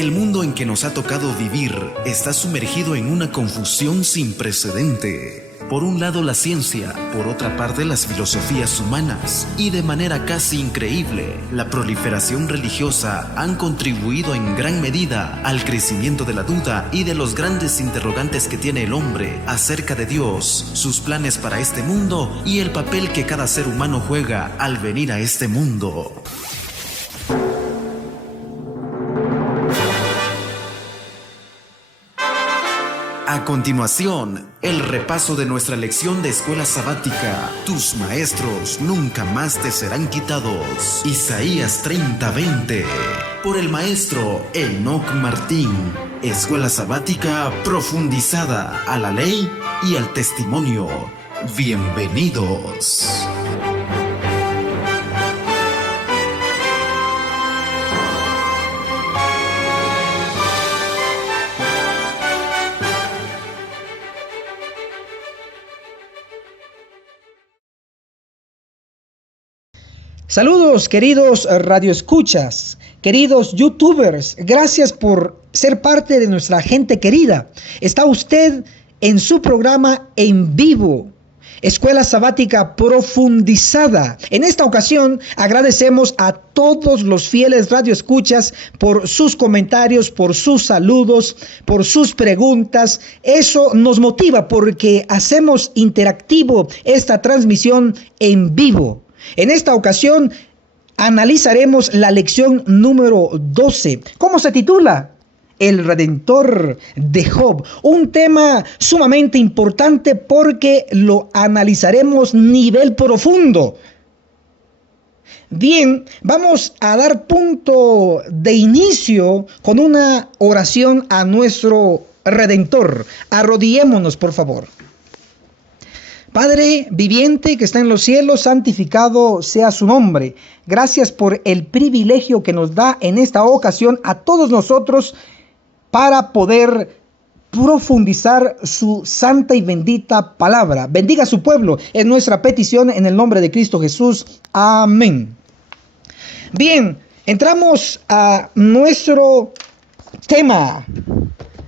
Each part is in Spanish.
El mundo en que nos ha tocado vivir está sumergido en una confusión sin precedente. Por un lado la ciencia, por otra parte las filosofías humanas y de manera casi increíble, la proliferación religiosa han contribuido en gran medida al crecimiento de la duda y de los grandes interrogantes que tiene el hombre acerca de Dios, sus planes para este mundo y el papel que cada ser humano juega al venir a este mundo. A continuación, el repaso de nuestra lección de escuela sabática. Tus maestros nunca más te serán quitados. Isaías 30:20. Por el maestro Enoc Martín. Escuela sabática profundizada a la ley y al testimonio. Bienvenidos. Saludos, queridos radioescuchas, queridos youtubers, gracias por ser parte de nuestra gente querida. Está usted en su programa en vivo, Escuela Sabática Profundizada. En esta ocasión agradecemos a todos los fieles radioescuchas por sus comentarios, por sus saludos, por sus preguntas. Eso nos motiva porque hacemos interactivo esta transmisión en vivo. En esta ocasión analizaremos la lección número 12. ¿Cómo se titula? El Redentor de Job. Un tema sumamente importante porque lo analizaremos nivel profundo. Bien, vamos a dar punto de inicio con una oración a nuestro Redentor. Arrodillémonos, por favor. Padre viviente que está en los cielos, santificado sea su nombre. Gracias por el privilegio que nos da en esta ocasión a todos nosotros para poder profundizar su santa y bendita palabra. Bendiga a su pueblo, es nuestra petición en el nombre de Cristo Jesús. Amén. Bien, entramos a nuestro tema.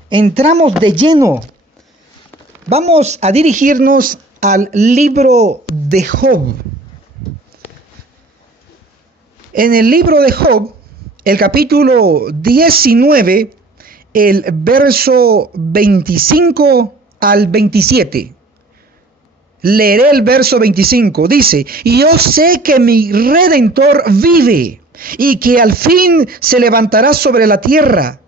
Entramos de lleno. Vamos a dirigirnos al libro de Job. En el libro de Job, el capítulo 19, el verso 25 al 27. Leeré el verso 25. Dice: yo sé que mi Redentor vive y que al fin se levantará sobre la tierra.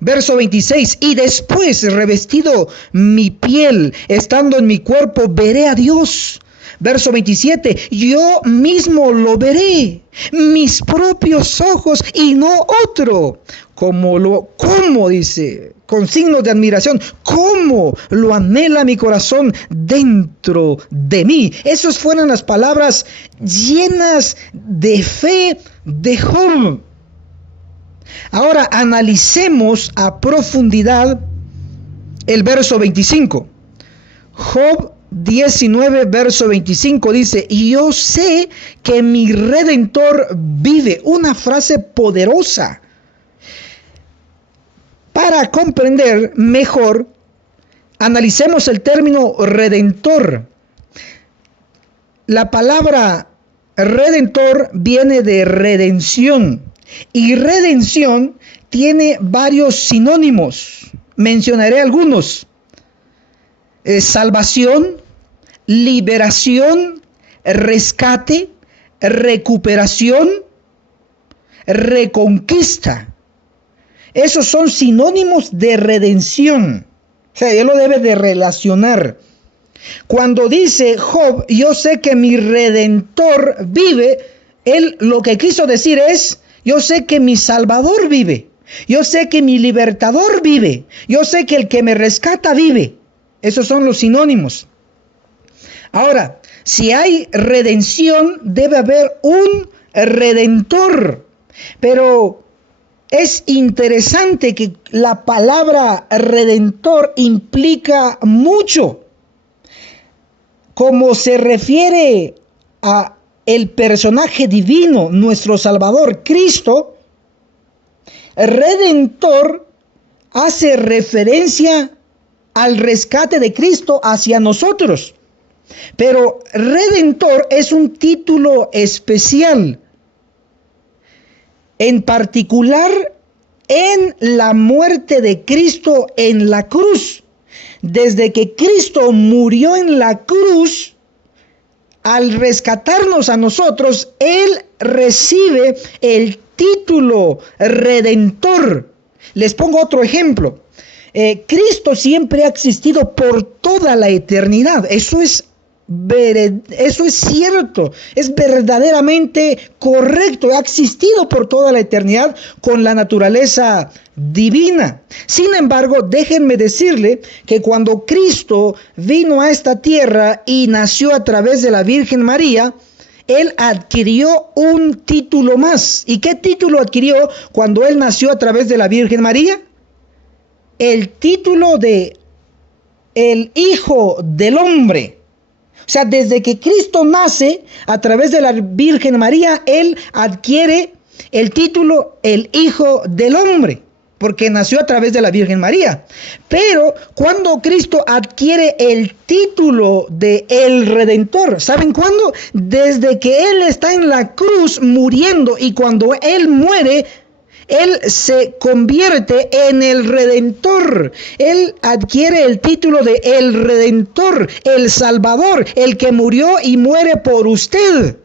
Verso 26, y después revestido mi piel, estando en mi cuerpo, veré a Dios. Verso 27, yo mismo lo veré, mis propios ojos y no otro. ¿Cómo dice? Con signos de admiración, ¿cómo lo anhela mi corazón dentro de mí? Esas fueron las palabras llenas de fe de Job. Ahora analicemos a profundidad el verso 25. Job 19, verso 25 dice: yo sé que mi Redentor vive. Una frase poderosa. Para comprender mejor, analicemos el término redentor. La palabra redentor viene de redención. Y redención tiene varios sinónimos. Mencionaré algunos. Salvación, liberación, rescate, recuperación, reconquista. Esos son sinónimos de redención. O sea, él lo debe de relacionar. Cuando dice Job, yo sé que mi Redentor vive, él lo que quiso decir es: yo sé que mi Salvador vive. Yo sé que mi Libertador vive. Yo sé que el que me rescata vive. Esos son los sinónimos. Ahora, si hay redención, debe haber un Redentor. Pero es interesante que la palabra Redentor implica mucho. Como se refiere a el personaje divino, nuestro Salvador, Cristo, redentor hace referencia al rescate de Cristo hacia nosotros. Pero redentor es un título especial, en particular en la muerte de Cristo en la cruz. Desde que Cristo murió en la cruz, al rescatarnos a nosotros, Él recibe el título redentor. Les pongo otro ejemplo. Cristo siempre ha existido por toda la eternidad. Eso es cierto, es verdaderamente correcto. Ha existido por toda la eternidad con la naturaleza divina. Sin embargo, déjenme decirle que cuando Cristo vino a esta tierra y nació a través de la Virgen María, Él adquirió un título más. ¿Y qué título adquirió cuando Él nació a través de la Virgen María? El título de el Hijo del Hombre. O sea, desde que Cristo nace a través de la Virgen María, Él adquiere el título el Hijo del Hombre, porque nació a través de la Virgen María. Pero cuando Cristo adquiere el título de el Redentor, ¿saben cuándo? Desde que Él está en la cruz muriendo, y cuando Él muere, Él se convierte en el Redentor. Él adquiere el título de el Redentor, el Salvador, el que murió y muere por usted.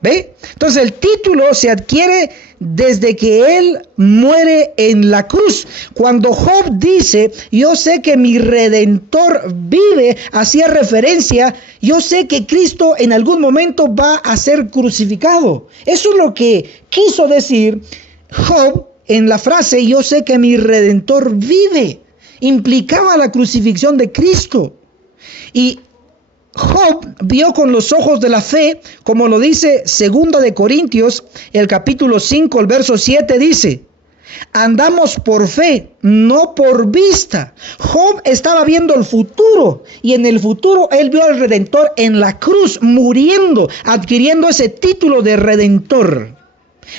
¿Ve? Entonces el título se adquiere desde que Él muere en la cruz. Cuando Job dice, yo sé que mi Redentor vive, hacía referencia, yo sé que Cristo en algún momento va a ser crucificado. Eso es lo que quiso decir Job en la frase, yo sé que mi Redentor vive. Implicaba la crucifixión de Cristo. Y Job vio con los ojos de la fe, como lo dice 2 de Corintios, el capítulo 5, el verso 7 dice, andamos por fe, no por vista. Job estaba viendo el futuro, y en el futuro él vio al Redentor en la cruz, muriendo, adquiriendo ese título de Redentor.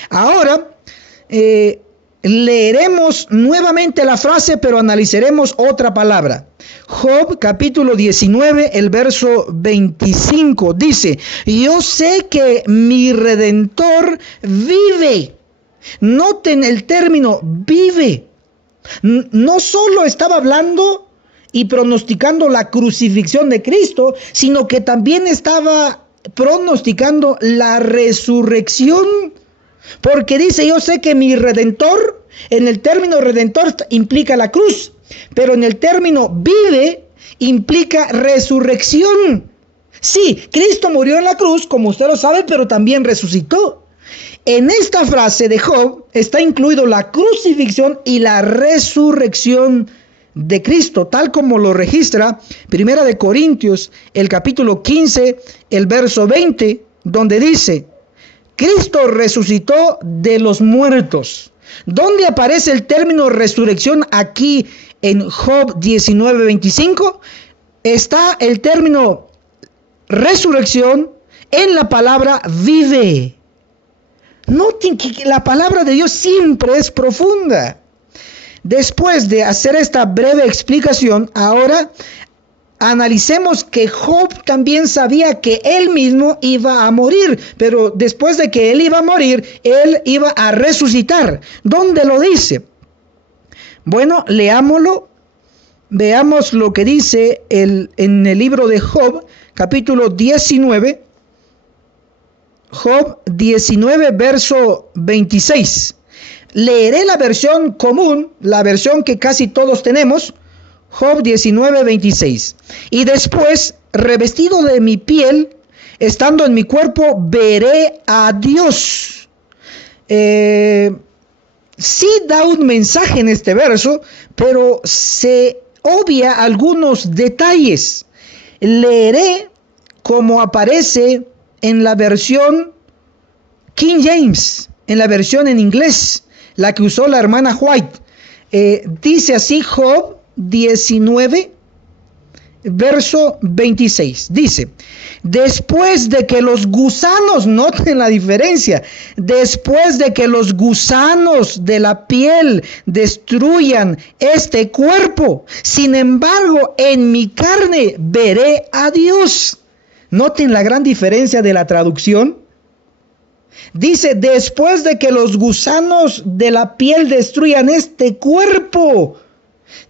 Ahora, leeremos nuevamente la frase, pero analizaremos otra palabra. Job capítulo 19, el verso 25 dice, yo sé que mi Redentor vive. Noten el término vive. No solo estaba hablando y pronosticando la crucifixión de Cristo, sino que también estaba pronosticando la resurrección. Porque dice, yo sé que mi Redentor, en el término Redentor implica la cruz, pero en el término vive implica resurrección. Sí, Cristo murió en la cruz, como usted lo sabe, pero también resucitó. En esta frase de Job está incluido la crucifixión y la resurrección de Cristo, tal como lo registra 1 de Corintios, el capítulo 15, el verso 20, donde dice, Cristo resucitó de los muertos. ¿Dónde aparece el término resurrección aquí en Job 19:25? Está el término resurrección en la palabra vive. Noten que la palabra de Dios siempre es profunda. Después de hacer esta breve explicación, ahora analicemos que Job también sabía que él mismo iba a morir, pero después de que él iba a morir, él iba a resucitar. ¿Dónde lo dice? Bueno, leámoslo. Veamos lo que dice en el libro de Job, capítulo 19. Job 19, verso 26. Leeré la versión común, la versión que casi todos tenemos. Job 19, 26. Y después, revestido de mi piel, estando en mi cuerpo, veré a Dios. Sí da un mensaje en este verso, pero se obvia algunos detalles. Leeré como aparece en la versión King James, en la versión en inglés, la que usó la hermana White. Dice así Job 19, verso 26. Dice, después de que los gusanos, noten la diferencia, después de que los gusanos de la piel destruyan este cuerpo, sin embargo, en mi carne veré a Dios. Noten la gran diferencia de la traducción. Dice, después de que los gusanos de la piel destruyan este cuerpo.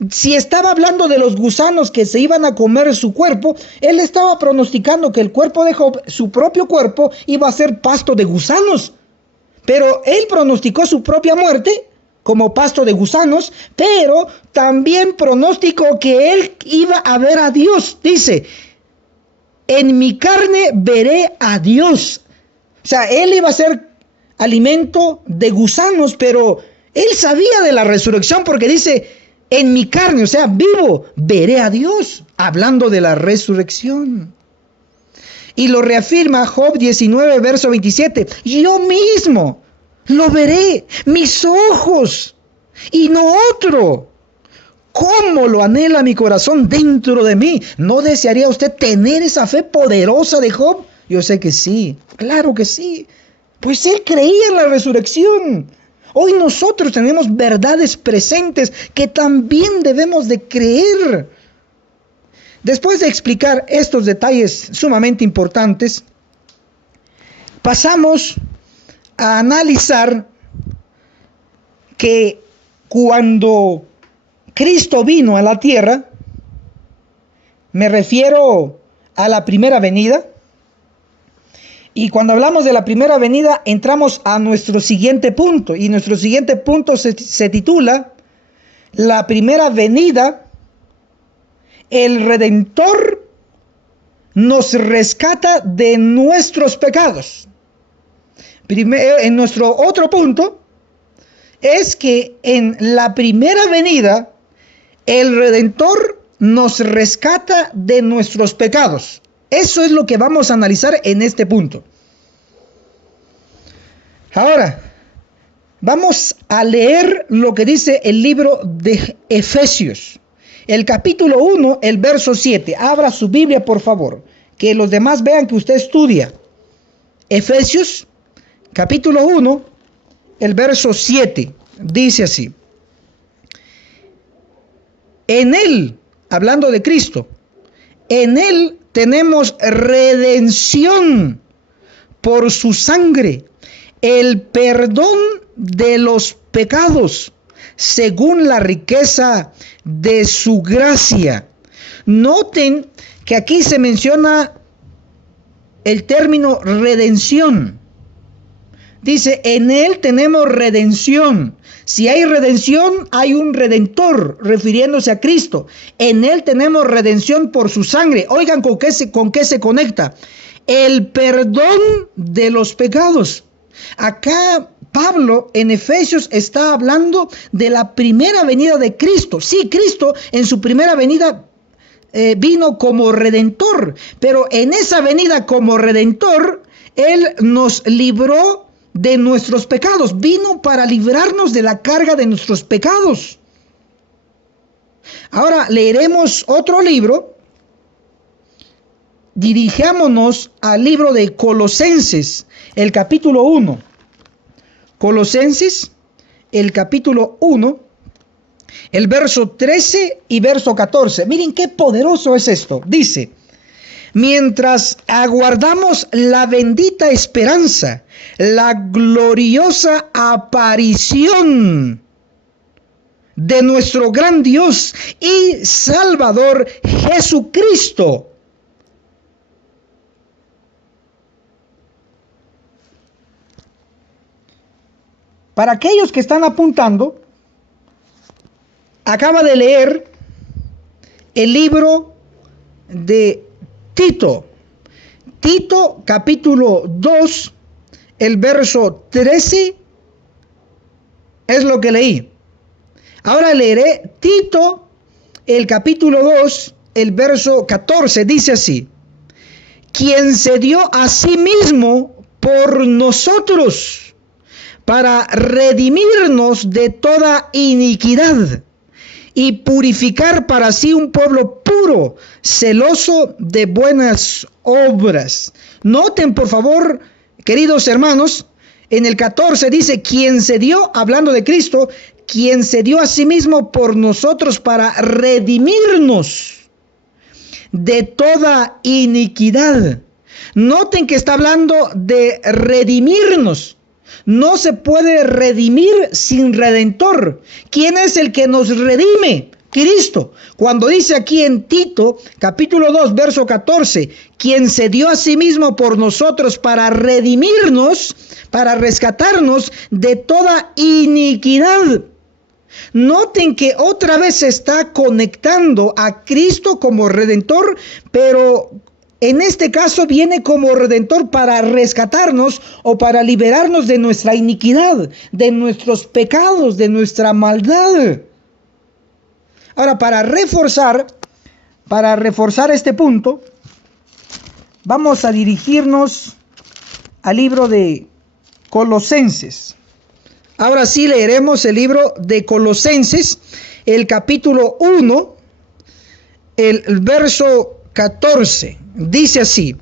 Si estaba hablando de los gusanos que se iban a comer su cuerpo, él estaba pronosticando que el cuerpo de Job, su propio cuerpo, iba a ser pasto de gusanos. Pero él pronosticó su propia muerte como pasto de gusanos, pero también pronosticó que él iba a ver a Dios. Dice, en mi carne veré a Dios. O sea, él iba a ser alimento de gusanos, pero él sabía de la resurrección porque dice, en mi carne, o sea, vivo, veré a Dios, hablando de la resurrección. Y lo reafirma Job 19, verso 27. Yo mismo lo veré, mis ojos, y no otro. ¿Cómo lo anhela mi corazón dentro de mí? ¿No desearía usted tener esa fe poderosa de Job? Yo sé que sí, claro que sí. Pues él creía en la resurrección. Hoy nosotros tenemos verdades presentes que también debemos de creer. Después de explicar estos detalles sumamente importantes, pasamos a analizar que cuando Cristo vino a la tierra, me refiero a la primera venida. Y cuando hablamos de la primera venida, entramos a nuestro siguiente punto. Y nuestro siguiente punto se titula, la primera venida, el Redentor nos rescata de nuestros pecados. En nuestro otro punto, es que en la primera venida, el Redentor nos rescata de nuestros pecados. Eso es lo que vamos a analizar en este punto. Ahora, vamos a leer lo que dice el libro de Efesios. El capítulo 1, el verso 7. Abra su Biblia, por favor. Que los demás vean que usted estudia. Efesios, capítulo 1, el verso 7. Dice así. En Él, hablando de Cristo, en Él tenemos redención por su sangre, el perdón de los pecados, según la riqueza de su gracia. Noten que aquí se menciona el término redención. Dice, en Él tenemos redención. Si hay redención, hay un redentor, refiriéndose a Cristo. En Él tenemos redención por su sangre. Oigan, ¿con qué se conecta? El perdón de los pecados. Acá Pablo en Efesios está hablando de la primera venida de Cristo. Sí, Cristo en su primera venida vino como redentor, pero en esa venida como redentor, Él nos libró de nuestros pecados. Vino para librarnos de la carga de nuestros pecados. Ahora leeremos otro libro. Dirijámonos al libro de Colosenses, el capítulo 1. Colosenses, el capítulo 1, el verso 13 y verso 14. Miren qué poderoso es esto. Dice, mientras aguardamos la bendita esperanza, la gloriosa aparición de nuestro gran Dios y Salvador Jesucristo. Para aquellos que están apuntando, acaba de leer el libro de Tito. Tito capítulo 2, el verso 13 es lo que leí. Ahora leeré Tito, el capítulo 2, el verso 14, dice así. Quien se dio a sí mismo por nosotros, para redimirnos de toda iniquidad y purificar para sí un pueblo puro, celoso de buenas obras. Noten, por favor, queridos hermanos, en el 14 dice, quien se dio, hablando de Cristo, quien se dio a sí mismo por nosotros para redimirnos de toda iniquidad. Noten que está hablando de redimirnos. No se puede redimir sin redentor. ¿Quién es el que nos redime? Cristo. Cuando dice aquí en Tito, capítulo 2, verso 14, quien se dio a sí mismo por nosotros para redimirnos, para rescatarnos de toda iniquidad. Noten que otra vez se está conectando a Cristo como redentor, pero en este caso viene como redentor para rescatarnos o para liberarnos de nuestra iniquidad, de nuestros pecados, de nuestra maldad. Ahora, para reforzar este punto, vamos a dirigirnos al libro de Colosenses. Ahora sí leeremos el libro de Colosenses, el capítulo 1, el verso 14. Dice así: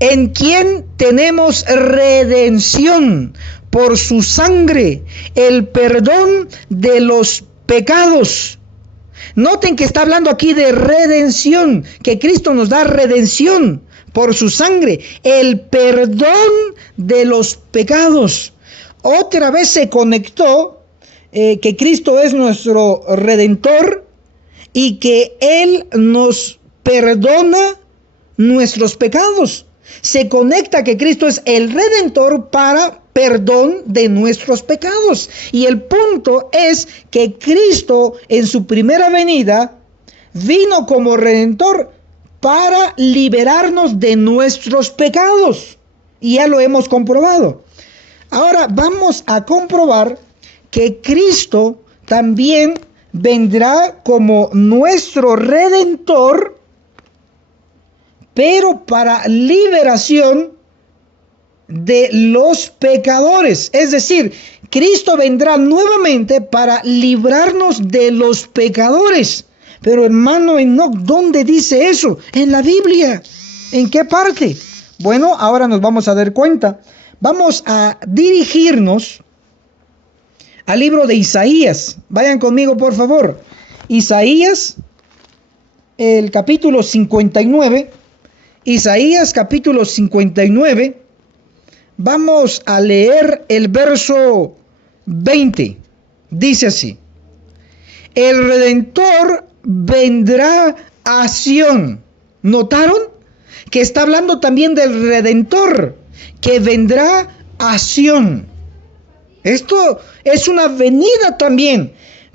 en quien tenemos redención por su sangre, el perdón de los pecados. Noten que está hablando aquí de redención, que Cristo nos da redención por su sangre, el perdón de los pecados. Otra vez se conectó que Cristo es nuestro redentor y que Él nos perdona nuestros pecados. Se conecta que Cristo es el redentor para perdón de nuestros pecados. Y el punto es que Cristo en su primera venida vino como redentor para liberarnos de nuestros pecados. Y ya lo hemos comprobado. Ahora vamos a comprobar que Cristo también vendrá como nuestro redentor, pero para liberación de los pecadores. Es decir, Cristo vendrá nuevamente para librarnos de los pecadores. Pero hermano Enoch, ¿dónde dice eso? En la Biblia. ¿En qué parte? Bueno, ahora nos vamos a dar cuenta. Vamos a dirigirnos al libro de Isaías. Vayan conmigo, por favor. Isaías, el capítulo 59. Isaías, capítulo 59. Vamos a leer el verso 20. Dice así: el Redentor vendrá a Sión. ¿Notaron? Que está hablando también del Redentor que vendrá a Sión. Esto es una venida también,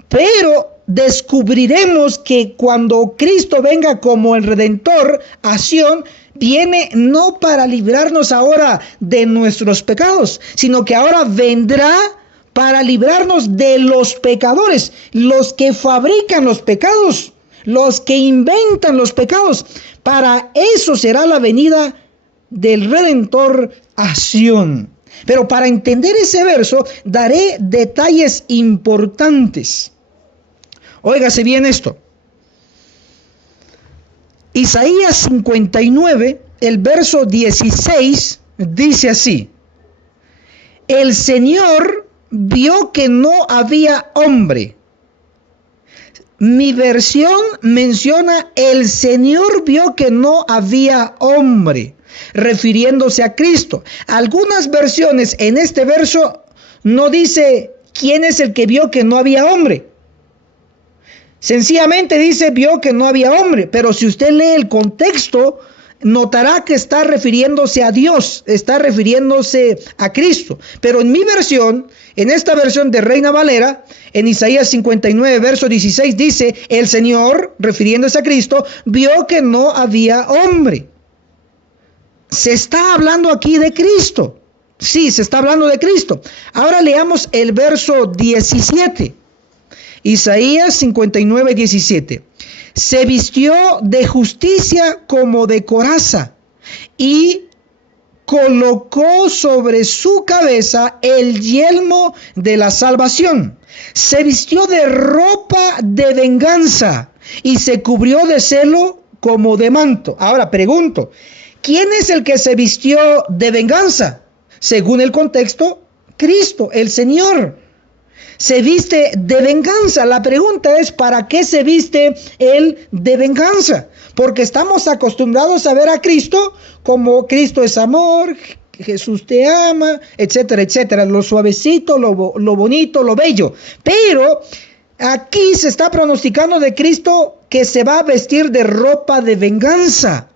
pero descubriremos que cuando Cristo venga como el Redentor a Sión, viene no para librarnos ahora de nuestros pecados, sino que ahora vendrá para librarnos de los pecadores, los que fabrican los pecados, los que inventan los pecados. Para eso será la venida del Redentor a Sión. Pero para entender ese verso, daré detalles importantes. Óigase bien esto. Isaías 59, el verso 16, dice así: el Señor vio que no había hombre. Mi versión menciona: el Señor vio que no había hombre, refiriéndose a Cristo. Algunas versiones en este verso no dice quién es el que vio que no había hombre. Sencillamente dice vio que no había hombre, pero si usted lee el contexto, notará que está refiriéndose a Dios, está refiriéndose a Cristo. Pero en mi versión, en esta versión de Reina Valera, en Isaías 59, verso 16, dice: el Señor, refiriéndose a Cristo, vio que no había hombre. Se está hablando aquí de Cristo. Sí, se está hablando de Cristo. Ahora leamos el verso 17. Isaías 59, 17. Se vistió de justicia como de coraza y colocó sobre su cabeza el yelmo de la salvación, se vistió de ropa de venganza y se cubrió de celo como de manto. Ahora pregunto, ¿quién es el que se vistió de venganza? Según el contexto, Cristo, el Señor. Se viste de venganza. La pregunta es, ¿para qué se viste Él de venganza? Porque estamos acostumbrados a ver a Cristo como Cristo es amor, Jesús te ama, etcétera, etcétera. Lo suavecito, lo bonito, lo bello. Pero aquí se está pronosticando de Cristo que se va a vestir de ropa de venganza.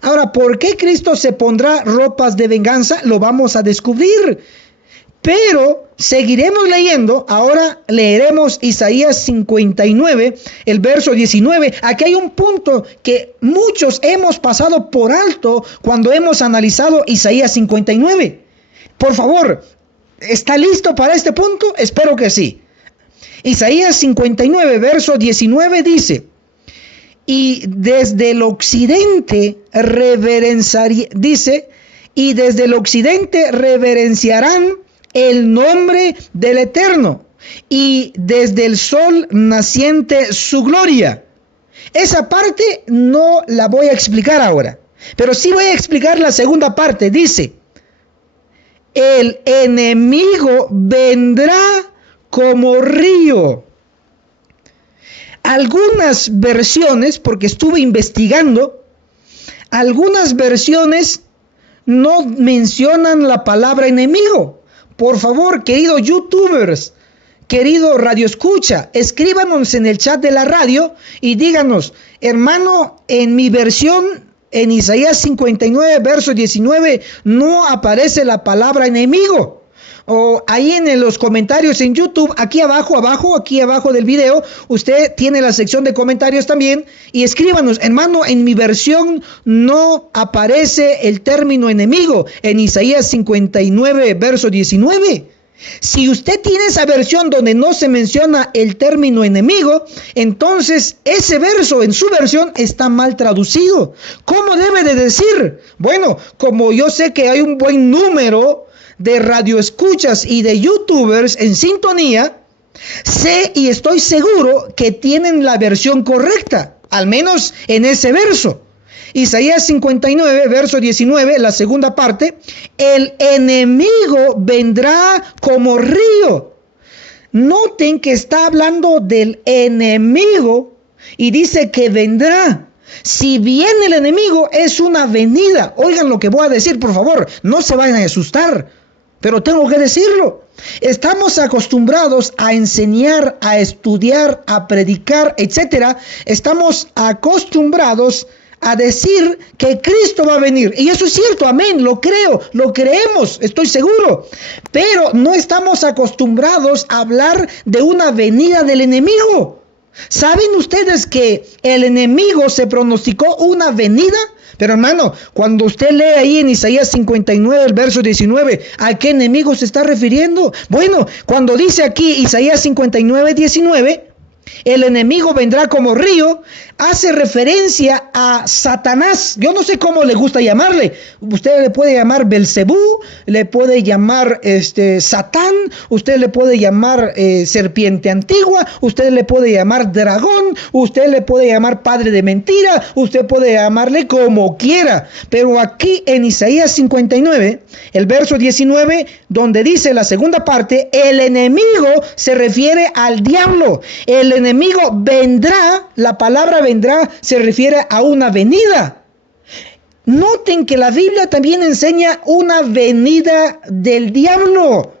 Ahora, ¿por qué Cristo se pondrá ropas de venganza? Lo vamos a descubrir. Pero seguiremos leyendo. Ahora leeremos Isaías 59, el verso 19. Aquí hay un punto que muchos hemos pasado por alto cuando hemos analizado Isaías 59. Por favor, ¿está listo para este punto? Espero que sí. Isaías 59, verso 19 dice: y desde el occidente reverenciarán el nombre del Eterno, y desde el sol naciente su gloria. Esa parte no la voy a explicar ahora, pero sí voy a explicar la segunda parte. Dice: el enemigo vendrá como río. Algunas versiones, porque estuve investigando, algunas versiones no mencionan la palabra enemigo. Por favor, queridos youtubers, querido radio escucha, escríbanos en el chat de la radio y díganos: hermano, en mi versión, en Isaías 59, verso 19, no aparece la palabra enemigo. O ahí en los comentarios en YouTube, aquí abajo del video, usted tiene la sección de comentarios también, y escríbanos: hermano, en mi versión no aparece el término enemigo en Isaías 59, verso 19. Si usted tiene esa versión donde no se menciona el término enemigo, entonces ese verso en su versión está mal traducido. ¿Cómo debe de decir? Bueno, como yo sé que hay un buen número de radioescuchas y de youtubers en sintonía, sé y estoy seguro que tienen la versión correcta, al menos en ese verso. Isaías 59, verso 19, la segunda parte: el enemigo vendrá como río. Noten que está hablando del enemigo y dice que vendrá. Si viene el enemigo, es una venida. Oigan lo que voy a decir, por favor, no se vayan a asustar, pero tengo que decirlo. Estamos acostumbrados a enseñar, a estudiar, a predicar, etcétera. Estamos acostumbrados a decir que Cristo va a venir. Y eso es cierto, amén, lo creo, lo creemos, estoy seguro. Pero no estamos acostumbrados a hablar de una venida del enemigo. ¿Saben ustedes que el enemigo se pronosticó una venida? Pero hermano, cuando usted lee ahí en Isaías 59, el verso 19, ¿a qué enemigo se está refiriendo? Bueno, cuando dice aquí Isaías 59, 19, el enemigo vendrá como río, hace referencia a Satanás. Yo no sé cómo le gusta llamarle. Usted le puede llamar Belcebú, le puede llamar Satán, usted le puede llamar serpiente antigua, usted le puede llamar dragón, usted le puede llamar padre de mentira, usted puede llamarle como quiera. Pero aquí en Isaías 59, el verso 19, donde dice la segunda parte, el enemigo se refiere al diablo. El enemigo vendrá, la palabra vendrá se refiere a una venida. Noten que la Biblia también enseña una venida del diablo.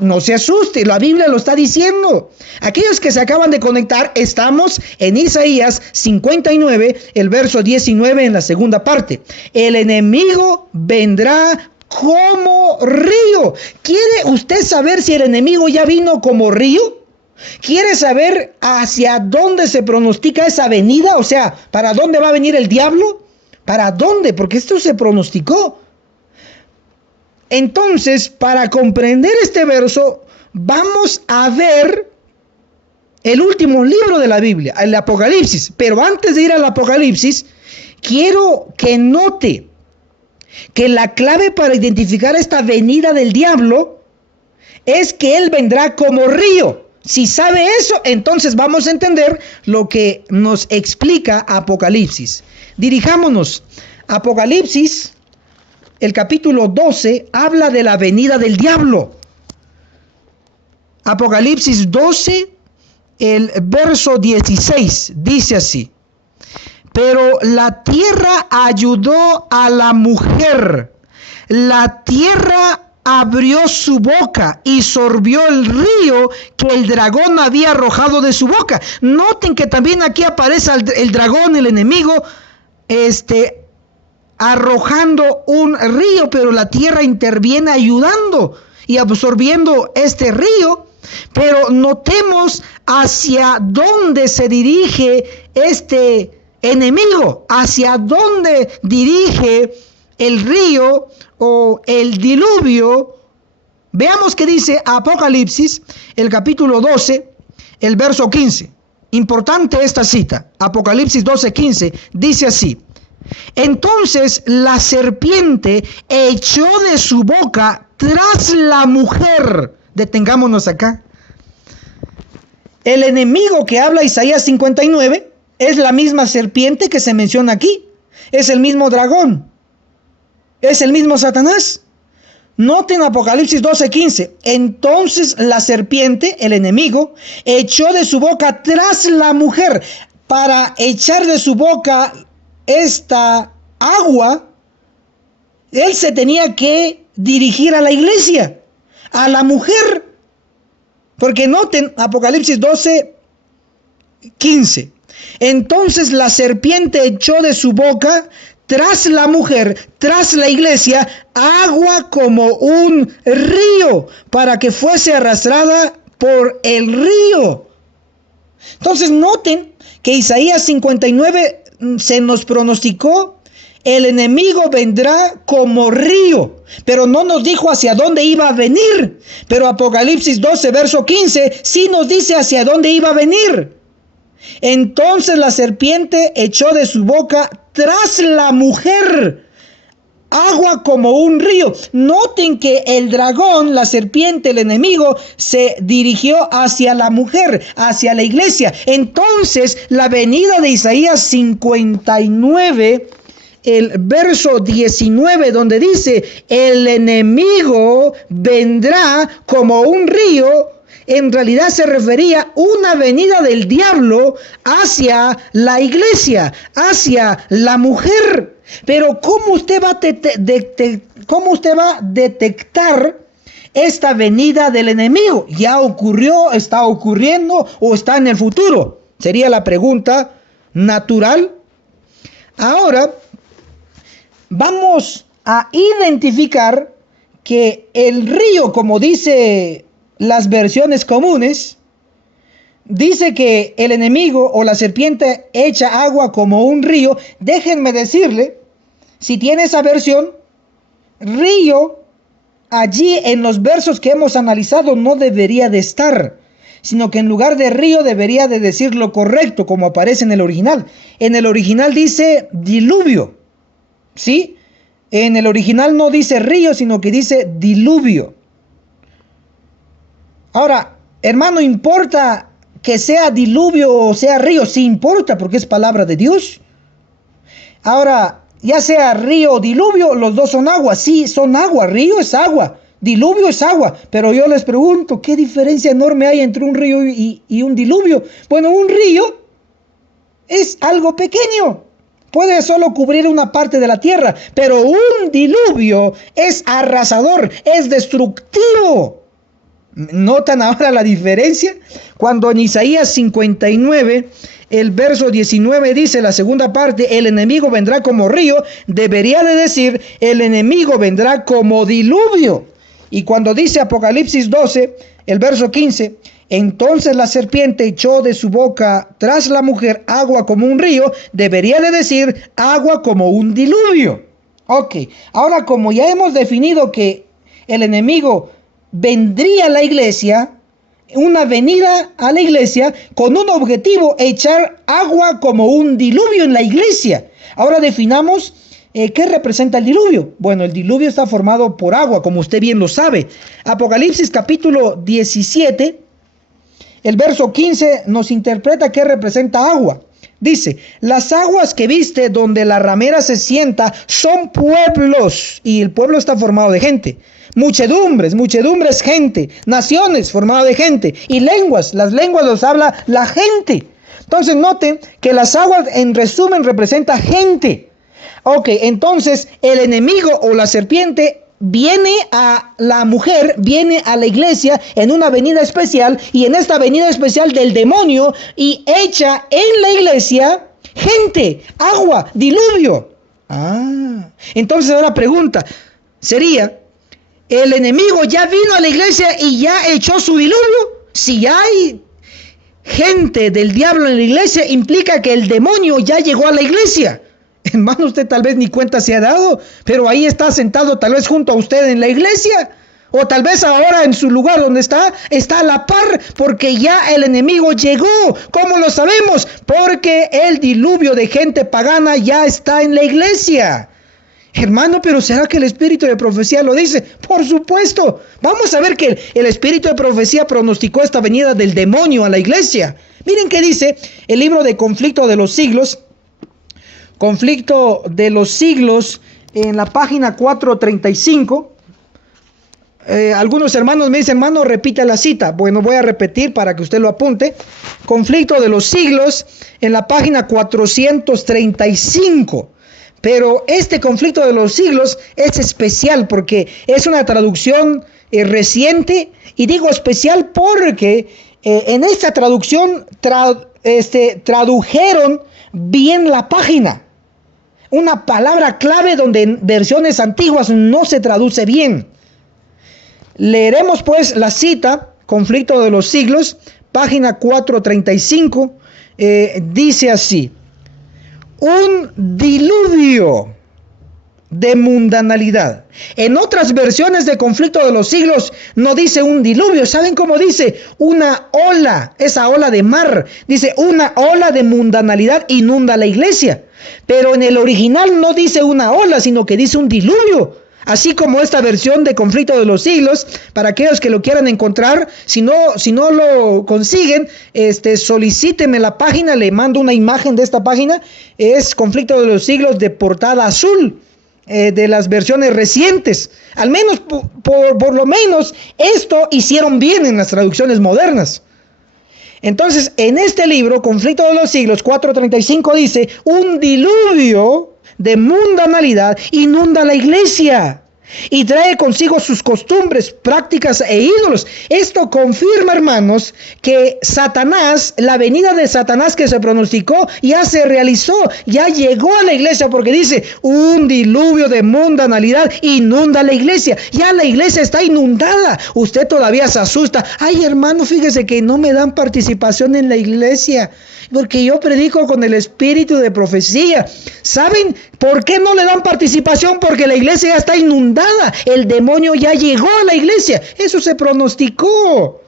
No se asuste, la Biblia lo está diciendo. Aquellos que se acaban de conectar, estamos en Isaías 59, el verso 19 en la segunda parte. El enemigo vendrá como río. ¿Quiere usted saber si el enemigo ya vino como río? ¿Quiere saber hacia dónde se pronostica esa venida? O sea, ¿para dónde va a venir el diablo? ¿Para dónde? Porque esto se pronosticó. Entonces, para comprender este verso, vamos a ver el último libro de la Biblia, el Apocalipsis. Pero antes de ir al Apocalipsis, quiero que note que la clave para identificar esta venida del diablo es que él vendrá como río. Si sabe eso, entonces vamos a entender lo que nos explica Apocalipsis. Dirijámonos. Apocalipsis, el capítulo 12, habla de la venida del diablo. Apocalipsis 12, el verso 16, dice así: pero la tierra ayudó a la mujer. La tierra abrió su boca y sorbió el río que el dragón había arrojado de su boca. Noten que también aquí aparece el dragón, el enemigo, arrojando un río, pero la tierra interviene ayudando y absorbiendo este río. Pero notemos hacia dónde se dirige este enemigo, hacia dónde dirige el río o el diluvio. Veamos qué dice Apocalipsis, el capítulo 12, el verso 15. Importante esta cita. Apocalipsis 12:15 dice así: entonces la serpiente echó de su boca tras la mujer. Detengámonos acá. El enemigo que habla Isaías 59 es la misma serpiente que se menciona aquí. Es el mismo dragón. Es el mismo Satanás. Noten Apocalipsis 12:15. Entonces la serpiente, el enemigo, echó de su boca tras la mujer. Para echar de su boca esta agua, él se tenía que dirigir a la iglesia, a la mujer. Porque noten Apocalipsis 12:15. Entonces la serpiente echó de su boca tras la mujer, tras la iglesia, agua como un río, para que fuese arrastrada por el río. Entonces noten que Isaías 59 se nos pronosticó: el enemigo vendrá como río, pero no nos dijo hacia dónde iba a venir. Pero Apocalipsis 12, verso 15, sí nos dice hacia dónde iba a venir. Entonces la serpiente echó de su boca tras la mujer agua como un río. Noten que el dragón, la serpiente, el enemigo, se dirigió hacia la mujer, hacia la iglesia. Entonces la venida de Isaías 59, el verso 19, donde dice: el enemigo vendrá como un río, en realidad se refería a una venida del diablo hacia la iglesia, hacia la mujer. Pero ¿cómo usted va a detectar esta venida del enemigo? ¿Ya ocurrió, está ocurriendo o está en el futuro? Sería la pregunta natural. Ahora vamos a identificar que el río, como dice las versiones comunes, dice que el enemigo o la serpiente echa agua como un río. Déjenme decirle, si tiene esa versión, río allí en los versos que hemos analizado no debería de estar, sino que en lugar de río debería de decir lo correcto como aparece en el original. En el original dice diluvio, ¿sí? En el original no dice río, sino que dice diluvio. Ahora, hermano, ¿importa que sea diluvio o sea río? Sí importa, porque es palabra de Dios. Ahora, ya sea río o diluvio, los dos son agua. Sí, son agua. Río es agua, diluvio es agua. Pero yo les pregunto, ¿qué diferencia enorme hay entre un río y un diluvio? Bueno, un río es algo pequeño, puede solo cubrir una parte de la tierra. Pero un diluvio es arrasador, es destructivo. ¿Notan ahora la diferencia? Cuando en Isaías 59, el verso 19 dice, la segunda parte, el enemigo vendrá como río, debería de decir, el enemigo vendrá como diluvio. Y cuando dice Apocalipsis 12, el verso 15, entonces la serpiente echó de su boca tras la mujer agua como un río, debería de decir agua como un diluvio. Ok, ahora como ya hemos definido que el enemigo vendría a la iglesia, una venida a la iglesia con un objetivo: echar agua como un diluvio en la iglesia. Ahora definamos ¿Qué representa el diluvio? Bueno, el diluvio está formado por agua, como usted bien lo sabe. Apocalipsis capítulo 17, el verso 15 nos interpreta qué representa agua. Dice, las aguas que viste donde la ramera se sienta son pueblos, y el pueblo está formado de gente. Muchedumbres gente, naciones formadas de gente, y lenguas, las lenguas los habla la gente. Entonces noten que las aguas en resumen representa gente. Ok, entonces el enemigo o la serpiente viene a la mujer, viene a la iglesia en una venida especial, y en esta venida especial del demonio, y echa en la iglesia gente, agua, diluvio. Entonces ahora pregunta sería, ¿el enemigo ya vino a la iglesia y ya echó su diluvio? Si hay gente del diablo en la iglesia, implica que el demonio ya llegó a la iglesia. Hermano, usted tal vez ni cuenta se ha dado, pero ahí está sentado tal vez junto a usted en la iglesia, o tal vez ahora en su lugar donde está a la par, porque ya el enemigo llegó. ¿Cómo lo sabemos? Porque el diluvio de gente pagana ya está en la iglesia. Hermano, pero ¿será que el espíritu de profecía lo dice? Por supuesto. Vamos a ver que el espíritu de profecía pronosticó esta venida del demonio a la iglesia. Miren qué dice el libro de Conflicto de los Siglos. Conflicto de los Siglos, en la página 435. Algunos hermanos me dicen, hermano, repita la cita. Bueno, voy a repetir para que usted lo apunte. Conflicto de los Siglos, en la página 435. Pero este Conflicto de los Siglos es especial porque es una traducción reciente, y digo especial porque en esta traducción tradujeron bien la página. Una palabra clave donde en versiones antiguas no se traduce bien. Leeremos pues la cita, Conflicto de los Siglos, página 435, dice así: un diluvio de mundanalidad. En otras versiones de Conflicto de los Siglos no dice un diluvio. ¿Saben cómo dice? Una ola, esa ola de mar. Dice una ola de mundanalidad inunda la iglesia. Pero en el original no dice una ola, sino que dice un diluvio. Así como esta versión de Conflicto de los Siglos, para aquellos que lo quieran encontrar, si no lo consiguen, solicíteme la página, le mando una imagen de esta página. Es Conflicto de los Siglos de portada azul, de las versiones recientes. Al menos, por lo menos, esto hicieron bien en las traducciones modernas. Entonces, en este libro, Conflicto de los Siglos 435, dice, un diluvio de mundanalidad inunda la iglesia y trae consigo sus costumbres, prácticas e ídolos. Esto confirma, hermanos, que Satanás, la venida de Satanás que se pronosticó, ya se realizó, ya llegó a la iglesia, porque dice, un diluvio de mundanalidad inunda la iglesia. Ya la iglesia está inundada. Usted todavía se asusta. Ay, hermano, fíjese que no me dan participación en la iglesia, porque yo predico con el espíritu de profecía. ¿Saben por qué no le dan participación? Porque la iglesia ya está inundada. El demonio ya llegó a la iglesia. Eso se pronosticó.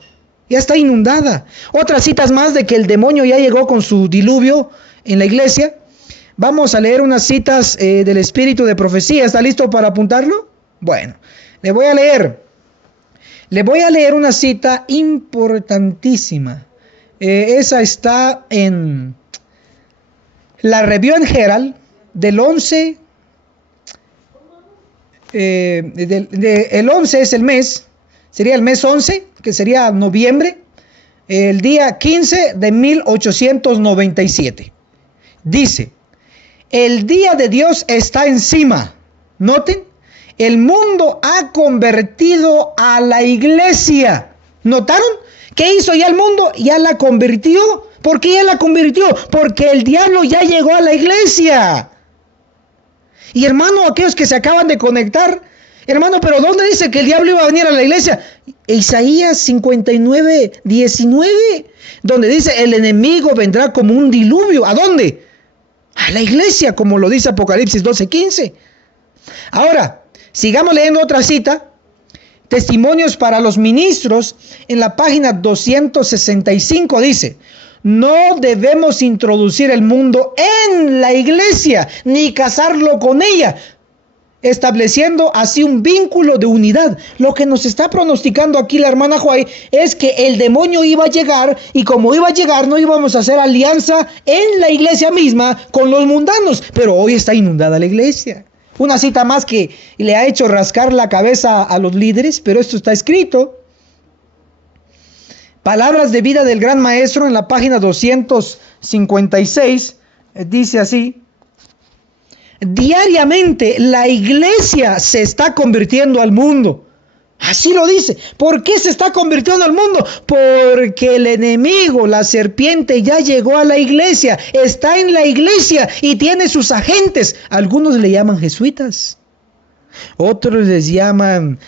Ya está inundada. Otras citas más de que el demonio ya llegó con su diluvio en la iglesia. Vamos a leer unas citas del espíritu de profecía. ¿Está listo para apuntarlo? Bueno, le voy a leer una cita importantísima. Esa está en la Review and Herald del 11. El 11 es el mes, sería el mes 11, que sería noviembre, el día 15 de 1897. Dice, el día de Dios está encima. Noten, el mundo ha convertido a la iglesia. ¿Notaron? ¿Qué hizo ya el mundo? Ya la convirtió. ¿Por qué ya la convirtió? Porque el diablo ya llegó a la iglesia. Y hermano, aquellos que se acaban de conectar, hermano, pero ¿dónde dice que el diablo iba a venir a la iglesia? Isaías 59, 19, donde dice, el enemigo vendrá como un diluvio. ¿A dónde? A la iglesia, como lo dice Apocalipsis 12, 15. Ahora, sigamos leyendo otra cita. Testimonios para los ministros, en la página 265 dice, No debemos introducir el mundo en la iglesia, ni casarlo con ella, estableciendo así un vínculo de unidad. Lo que nos está pronosticando aquí la hermana Huay es que el demonio iba a llegar, y como iba a llegar, no íbamos a hacer alianza en la iglesia misma con los mundanos. Pero hoy está inundada la iglesia. Una cita más que le ha hecho rascar la cabeza a los líderes, pero esto está escrito. Palabras de vida del Gran Maestro en la página 256, dice así: diariamente la iglesia se está convirtiendo al mundo. Así lo dice. ¿Por qué se está convirtiendo al mundo? Porque el enemigo, la serpiente, ya llegó a la iglesia, está en la iglesia y tiene sus agentes. Algunos le llaman jesuitas, otros les llaman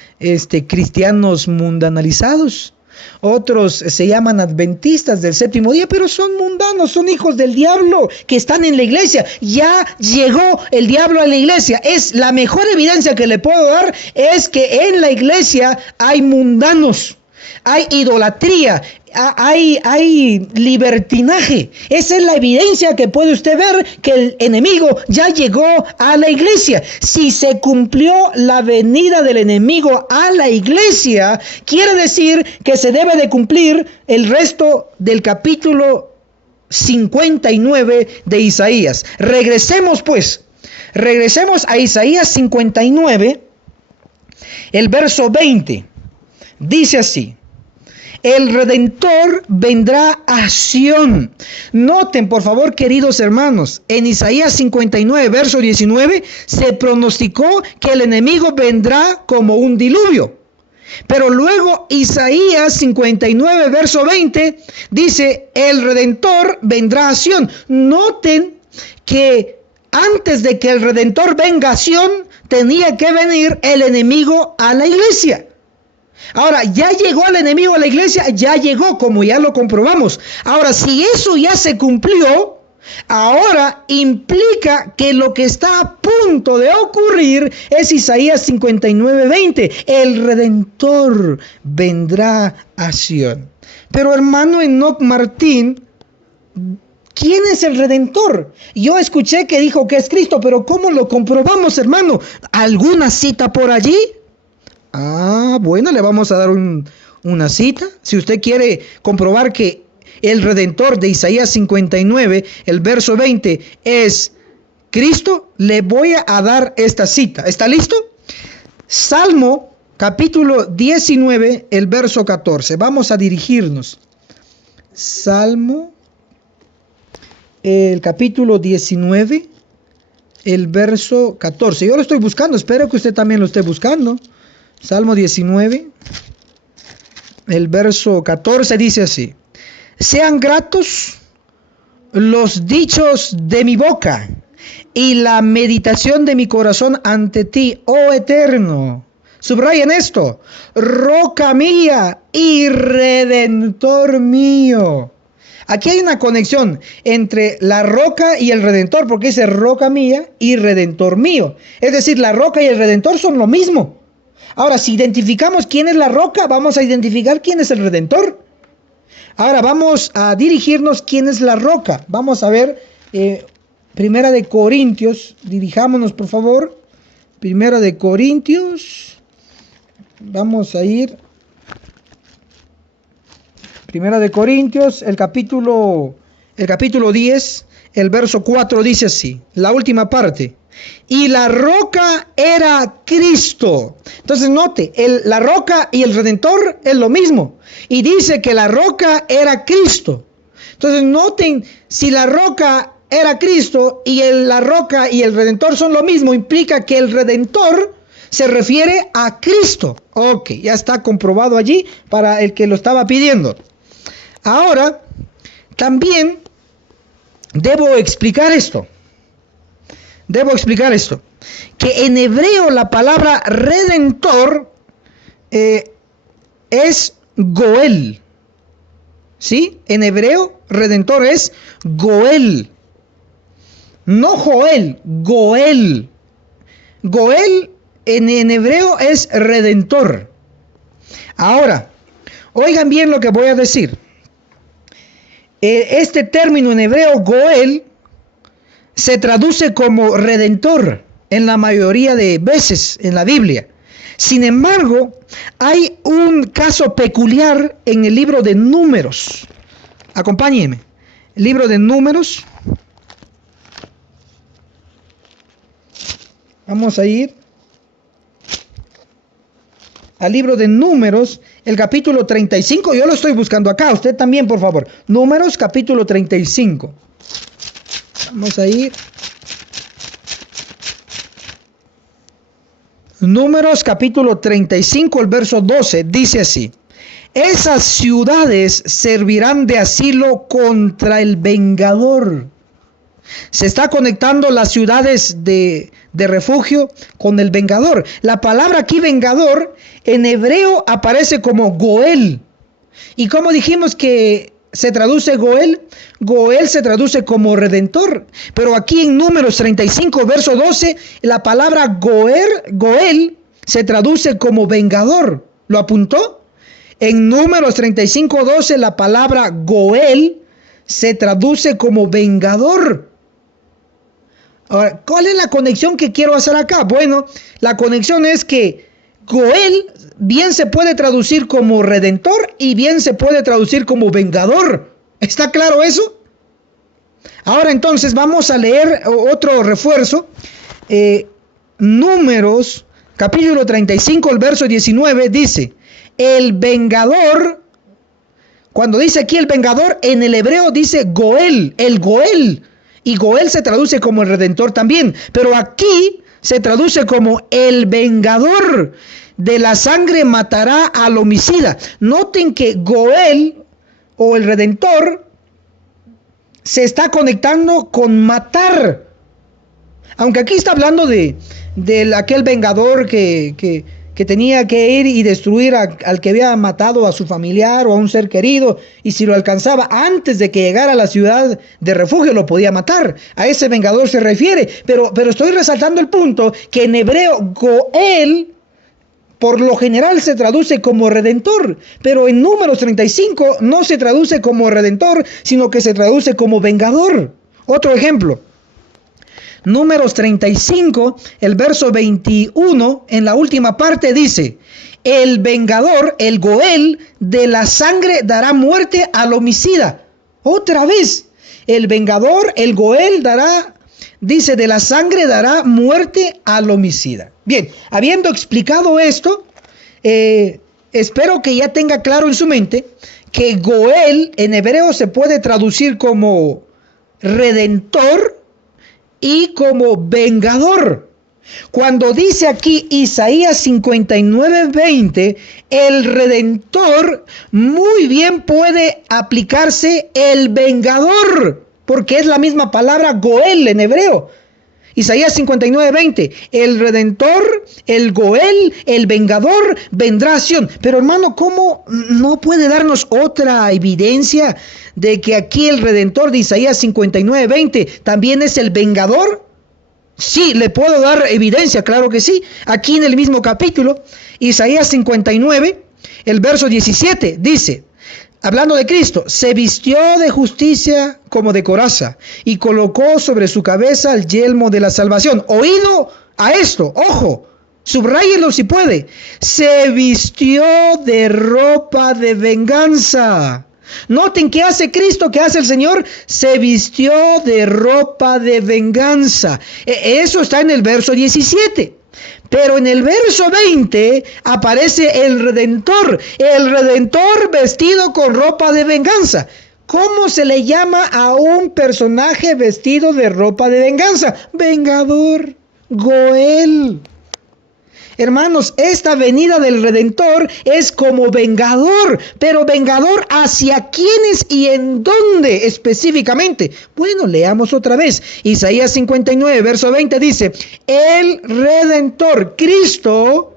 cristianos mundanalizados, otros se llaman adventistas del séptimo día, pero son mundanos, son hijos del diablo que están en la iglesia. Ya llegó el diablo a la iglesia. Es la mejor evidencia que le puedo dar, es que en la iglesia hay mundanos, hay idolatría, hay libertinaje. Esa es la evidencia que puede usted ver que el enemigo ya llegó a la iglesia. Si se cumplió la venida del enemigo a la iglesia, quiere decir que se debe de cumplir el resto del capítulo 59 de Isaías. Regresemos a Isaías 59, el verso 20. Dice así: el Redentor vendrá a Sión. Noten, por favor, queridos hermanos, en Isaías 59, verso 19, se pronosticó que el enemigo vendrá como un diluvio. Pero luego Isaías 59, verso 20, dice: el Redentor vendrá a Sión. Noten que antes de que el Redentor venga a Sión, tenía que venir el enemigo a la iglesia. Ahora, ya llegó el enemigo a la iglesia, ya llegó, como ya lo comprobamos. Ahora, si eso ya se cumplió, ahora implica que lo que está a punto de ocurrir es Isaías 59, 20. El Redentor vendrá a Sión. Pero hermano Enoch Martín, ¿quién es el Redentor? Yo escuché que dijo que es Cristo, pero ¿cómo lo comprobamos, hermano? ¿Alguna cita por allí? Bueno, le vamos a dar una cita. Si usted quiere comprobar que el Redentor de Isaías 59, el verso 20, es Cristo, le voy a dar esta cita. ¿Está listo? Salmo capítulo 19, el verso 14. Vamos a dirigirnos. Salmo, el capítulo 19, el verso 14. Yo lo estoy buscando, espero que usted también lo esté buscando. Salmo 19, el verso 14 dice así: sean gratos los dichos de mi boca y la meditación de mi corazón ante ti, oh Eterno. Subrayen esto: roca mía y redentor mío. Aquí hay una conexión entre la roca y el redentor, porque dice roca mía y redentor mío. Es decir, la roca y el redentor son lo mismo. Ahora, si identificamos quién es la roca, vamos a identificar quién es el Redentor. Ahora vamos a dirigirnos quién es la roca. Vamos a ver Primera de Corintios. Dirijámonos, por favor. Primera de Corintios. Vamos a ir. Primera de Corintios, el capítulo 10, el verso 4 dice así, la última parte: y la roca era Cristo. Entonces note, la roca y el Redentor es lo mismo. Y dice que la roca era Cristo. Entonces noten, si la roca era Cristo y la roca y el Redentor son lo mismo, implica que el Redentor se refiere a Cristo. Ok, ya está comprobado allí para el que lo estaba pidiendo. Ahora, también debo explicar esto, que en hebreo la palabra redentor es Goel, ¿sí? En hebreo redentor es Goel, no Joel, Goel. Goel en hebreo es redentor. Ahora, oigan bien lo que voy a decir. Este término en hebreo, Goel, se traduce como redentor en la mayoría de veces en la Biblia. Sin embargo, hay un caso peculiar en el libro de Números. Acompáñenme. El libro de Números. Vamos a ir al libro de Números, el capítulo 35. Yo lo estoy buscando acá. Usted también, por favor. Números, capítulo 35. Vamos a ir. Números capítulo 35, el verso 12, dice así: esas ciudades servirán de asilo contra el vengador. Se está conectando las ciudades de refugio con el vengador. La palabra aquí vengador en hebreo aparece como Goel. ¿Y cómo dijimos que se traduce Goel? Goel se traduce como redentor. Pero aquí en Números 35, verso 12, la palabra Goel se traduce como vengador. ¿Lo apuntó? En Números 35, 12, la palabra Goel se traduce como vengador. Ahora, ¿cuál es la conexión que quiero hacer acá? Bueno, la conexión es que Goel bien se puede traducir como redentor y bien se puede traducir como vengador. ¿Está claro eso? Ahora entonces vamos a leer otro refuerzo. Números, capítulo 35, el verso 19, dice: el vengador, cuando dice aquí el vengador, en el hebreo dice Goel, el Goel. Y Goel se traduce como el redentor también. Pero aquí se traduce como el vengador. De la sangre matará al homicida. Noten que Goel o el redentor se está conectando con matar. Aunque aquí está hablando de aquel vengador que tenía que ir y destruir al que había matado a su familiar o a un ser querido, y si lo alcanzaba antes de que llegara a la ciudad de refugio lo podía matar. A ese vengador se refiere, pero estoy resaltando el punto que en hebreo Goel por lo general se traduce como redentor, pero en Números 35 no se traduce como redentor, sino que se traduce como vengador. Otro ejemplo. Números 35, el verso 21, en la última parte dice: el vengador, el Goel, de la sangre dará muerte al homicida. Otra vez, el vengador, el Goel, dice, de la sangre dará muerte al homicida. Bien, habiendo explicado esto, espero que ya tenga claro en su mente que Goel en hebreo se puede traducir como redentor y como vengador. Cuando dice aquí Isaías 59:20, el redentor, muy bien puede aplicarse el vengador, porque es la misma palabra Goel en hebreo. Isaías 59:20, el redentor, el Goel, el vengador vendrá a Sión. Pero hermano, ¿cómo no puede darnos otra evidencia de que aquí el redentor de Isaías 59:20 también es el vengador? Sí, le puedo dar evidencia, claro que sí. Aquí en el mismo capítulo, Isaías 59, el verso 17, dice, hablando de Cristo: se vistió de justicia como de coraza y colocó sobre su cabeza el yelmo de la salvación. Oído a esto, ojo, subráyelo si puede. Se vistió de ropa de venganza. Noten qué hace Cristo, qué hace el Señor. Se vistió de ropa de venganza. Eso está en el verso 17. Pero en el verso 20 aparece el redentor vestido con ropa de venganza. ¿Cómo se le llama a un personaje vestido de ropa de venganza? Vengador, Goel. Hermanos, esta venida del redentor es como vengador, pero vengador ¿hacia quiénes y en dónde específicamente? Bueno, leamos otra vez. Isaías 59, verso 20 dice: el redentor, Cristo,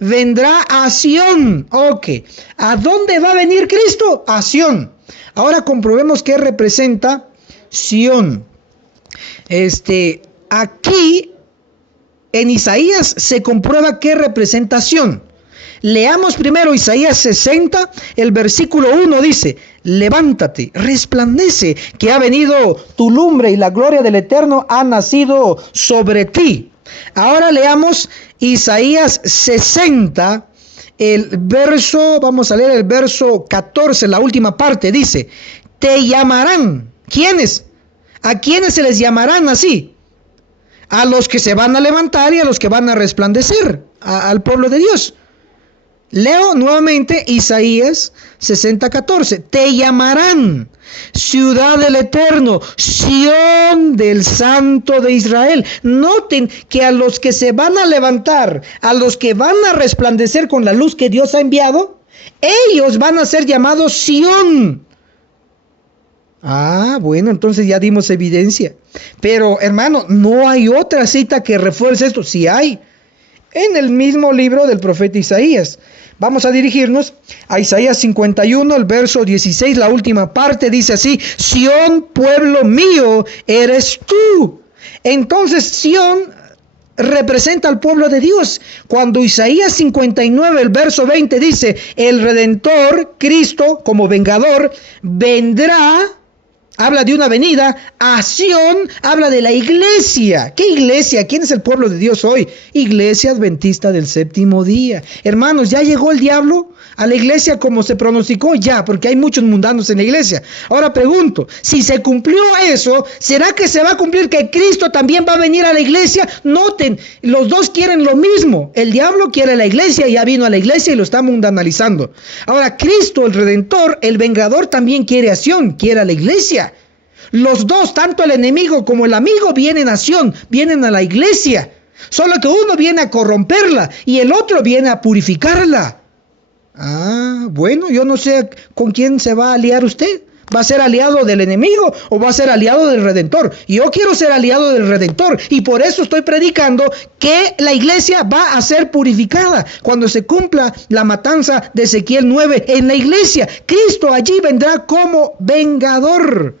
vendrá a Sión. Ok, ¿a dónde va a venir Cristo? A Sión. Ahora comprobemos qué representa Sión. Aquí en Isaías se comprueba qué representación. Leamos primero Isaías 60, el versículo 1 dice: levántate, resplandece, que ha venido tu lumbre y la gloria del Eterno ha nacido sobre ti. Ahora leamos Isaías 60, vamos a leer el verso 14, la última parte, dice: te llamarán. ¿Quiénes? ¿A quiénes se les llamarán así? A los que se van a levantar y a los que van a resplandecer, al pueblo de Dios. Leo nuevamente Isaías 60:14. Te llamarán ciudad del Eterno, Sión del Santo de Israel. Noten que a los que se van a levantar, a los que van a resplandecer con la luz que Dios ha enviado, ellos van a ser llamados Sión. Bueno, entonces ya dimos evidencia. Pero, hermano, no hay otra cita que refuerce esto. Sí hay. En el mismo libro del profeta Isaías. Vamos a dirigirnos a Isaías 51, el verso 16, la última parte dice así: Sión, pueblo mío, eres tú. Entonces, Sión representa al pueblo de Dios. Cuando Isaías 59, el verso 20 dice: el Redentor, Cristo, como vengador, vendrá. Habla de una venida a Sión, habla de la iglesia. ¿Qué iglesia? ¿Quién es el pueblo de Dios hoy? Iglesia Adventista del Séptimo Día. Hermanos, ¿ya llegó el diablo a la iglesia como se pronosticó? Ya, porque hay muchos mundanos en la iglesia. Ahora pregunto, si se cumplió eso, ¿será que se va a cumplir que Cristo también va a venir a la iglesia? Noten, los dos quieren lo mismo. El diablo quiere la iglesia, ya vino a la iglesia y lo está mundanalizando. Ahora, Cristo, el Redentor, el vengador, también quiere a Sión, quiere a la iglesia. Los dos, tanto el enemigo como el amigo, vienen a Sión, vienen a la iglesia. Solo que uno viene a corromperla y el otro viene a purificarla. Bueno, yo no sé con quién se va a aliar usted. ¿Va a ser aliado del enemigo o va a ser aliado del Redentor? Yo quiero ser aliado del Redentor y por eso estoy predicando que la iglesia va a ser purificada cuando se cumpla la matanza de Ezequiel 9 en la iglesia. Cristo allí vendrá como vengador.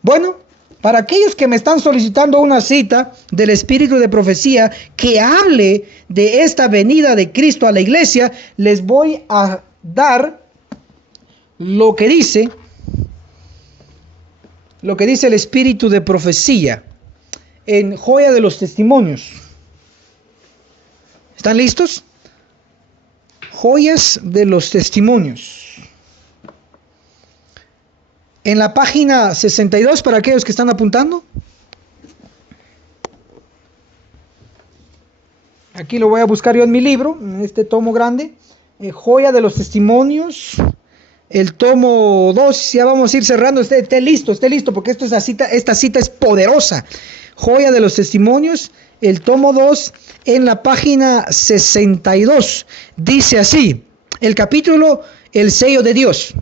Bueno, para aquellos que me están solicitando una cita del Espíritu de Profecía que hable de esta venida de Cristo a la iglesia, les voy a dar lo que dice el Espíritu de Profecía en Joya de los Testimonios. ¿Están listos? Joyas de los Testimonios. En la página 62, para aquellos que están apuntando. Aquí lo voy a buscar yo en mi libro, en este tomo grande. Joya de los Testimonios. El tomo 2, ya vamos a ir cerrando. Esté listo, porque esta cita es poderosa. Joya de los Testimonios, el tomo 2, en la página 62. Dice así, el capítulo, el sello de Dios.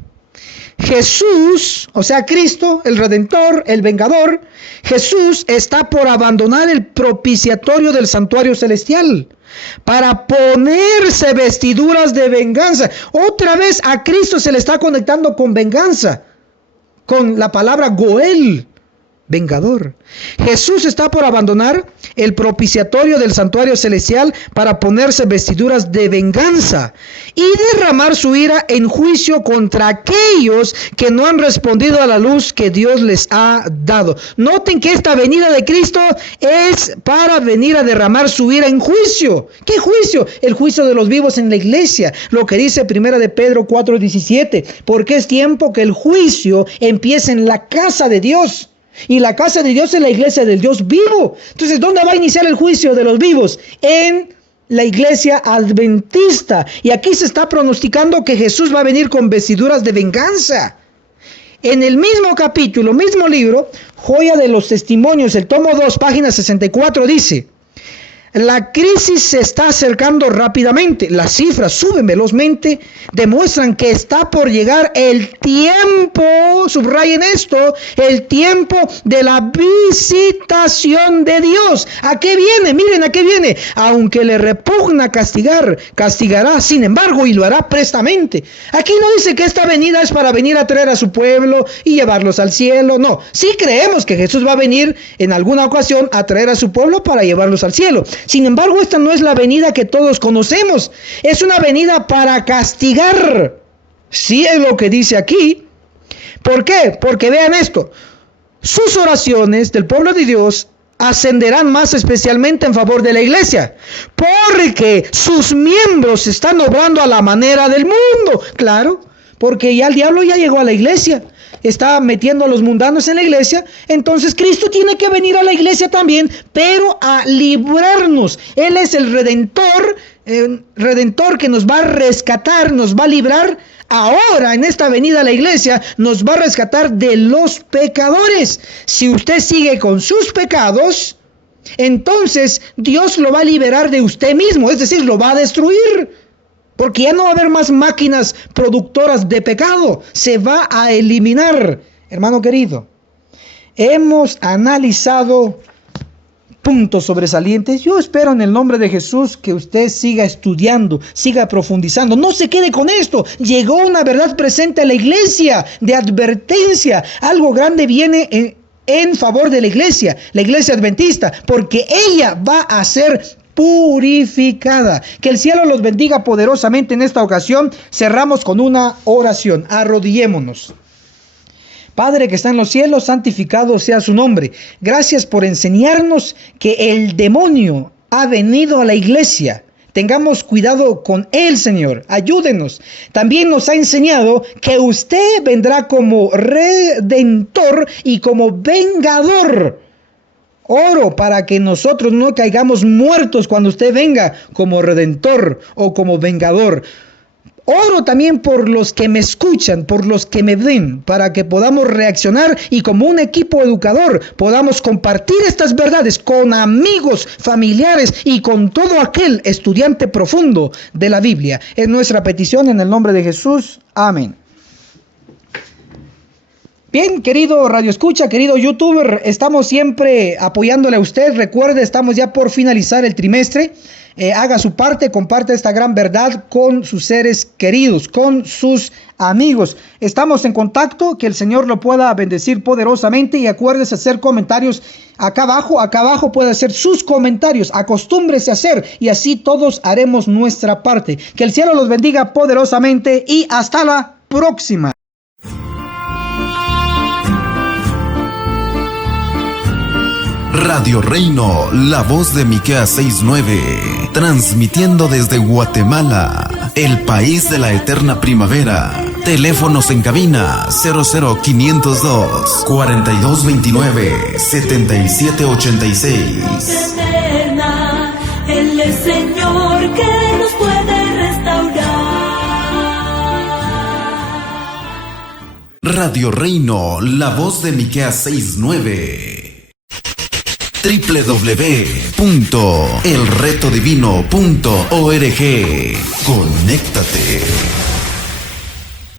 Jesús, o sea Cristo, el Redentor, el vengador, Jesús está por abandonar el propiciatorio del santuario celestial para ponerse vestiduras de venganza. Otra vez a Cristo se le está conectando con venganza, con la palabra Goel, vengador. Jesús está por abandonar el propiciatorio del santuario celestial para ponerse vestiduras de venganza y derramar su ira en juicio contra aquellos que no han respondido a la luz que Dios les ha dado. Noten que esta venida de Cristo es para venir a derramar su ira en juicio. ¿Qué juicio? El juicio de los vivos en la iglesia. Lo que dice 1 de Pedro 4:17. Porque es tiempo que el juicio empiece en la casa de Dios. Y la casa de Dios es la iglesia del Dios vivo. Entonces, ¿dónde va a iniciar el juicio de los vivos? En la iglesia adventista. Y aquí se está pronosticando que Jesús va a venir con vestiduras de venganza. En el mismo capítulo, mismo libro, Joya de los Testimonios, el tomo 2, página 64, dice: la crisis se está acercando rápidamente. Las cifras suben velozmente. Demuestran que está por llegar el tiempo, subrayen esto, el tiempo de la visitación de Dios. ¿A qué viene? Miren, ¿a qué viene? Aunque le repugna castigar, castigará sin embargo y lo hará prestamente. Aquí no dice que esta venida es para venir a traer a su pueblo y llevarlos al cielo. No, sí creemos que Jesús va a venir en alguna ocasión a traer a su pueblo para llevarlos al cielo. Sin embargo, esta no es la venida que todos conocemos. Es una venida para castigar. Sí es lo que dice aquí. ¿Por qué? Porque vean esto. Sus oraciones del pueblo de Dios ascenderán más especialmente en favor de la iglesia, porque sus miembros están obrando a la manera del mundo. Claro, porque ya el diablo ya llegó a la iglesia, está metiendo a los mundanos en la iglesia. Entonces Cristo tiene que venir a la iglesia también, pero a librarnos. Él es el redentor que nos va a rescatar, nos va a librar. Ahora, en esta venida a la iglesia, nos va a rescatar de los pecadores. Si usted sigue con sus pecados, entonces Dios lo va a liberar de usted mismo, es decir, lo va a destruir. Porque ya no va a haber más máquinas productoras de pecado, se va a eliminar. Hermano querido, hemos analizado puntos sobresalientes. Yo espero en el nombre de Jesús que usted siga estudiando, siga profundizando. No se quede con esto. Llegó una verdad presente a la iglesia de advertencia. Algo grande viene en favor de la iglesia adventista, porque ella va a ser purificada. Que el cielo los bendiga poderosamente en esta ocasión. Cerramos con una oración. Arrodillémonos. Padre que está en los cielos, santificado sea su nombre. Gracias por enseñarnos que el demonio ha venido a la iglesia. Tengamos cuidado con él, Señor. Ayúdenos. También nos ha enseñado que usted vendrá como redentor y como vengador. Oro para que nosotros no caigamos muertos cuando usted venga como redentor o como vengador. Oro también por los que me escuchan, por los que me ven, para que podamos reaccionar y como un equipo educador podamos compartir estas verdades con amigos, familiares y con todo aquel estudiante profundo de la Biblia. Es nuestra petición en el nombre de Jesús. Amén. Bien, querido Radio Escucha, querido YouTuber, estamos siempre apoyándole a usted. Recuerde, estamos ya por finalizar el trimestre. Haga su parte, comparte esta gran verdad con sus seres queridos, con sus amigos. Estamos en contacto, que el Señor lo pueda bendecir poderosamente y acuérdese hacer comentarios acá abajo puede hacer sus comentarios, acostúmbrese a hacer y así todos haremos nuestra parte. Que el cielo los bendiga poderosamente y hasta la próxima. Radio Reino, la voz de Miqueas 6:9, transmitiendo desde Guatemala, el país de la eterna primavera. Teléfonos en cabina 00502 4229 7786. Eterna, Él es Señor que nos puede restaurar. Radio Reino, la voz de Miqueas 6:9. www.elretodivino.org. Conéctate.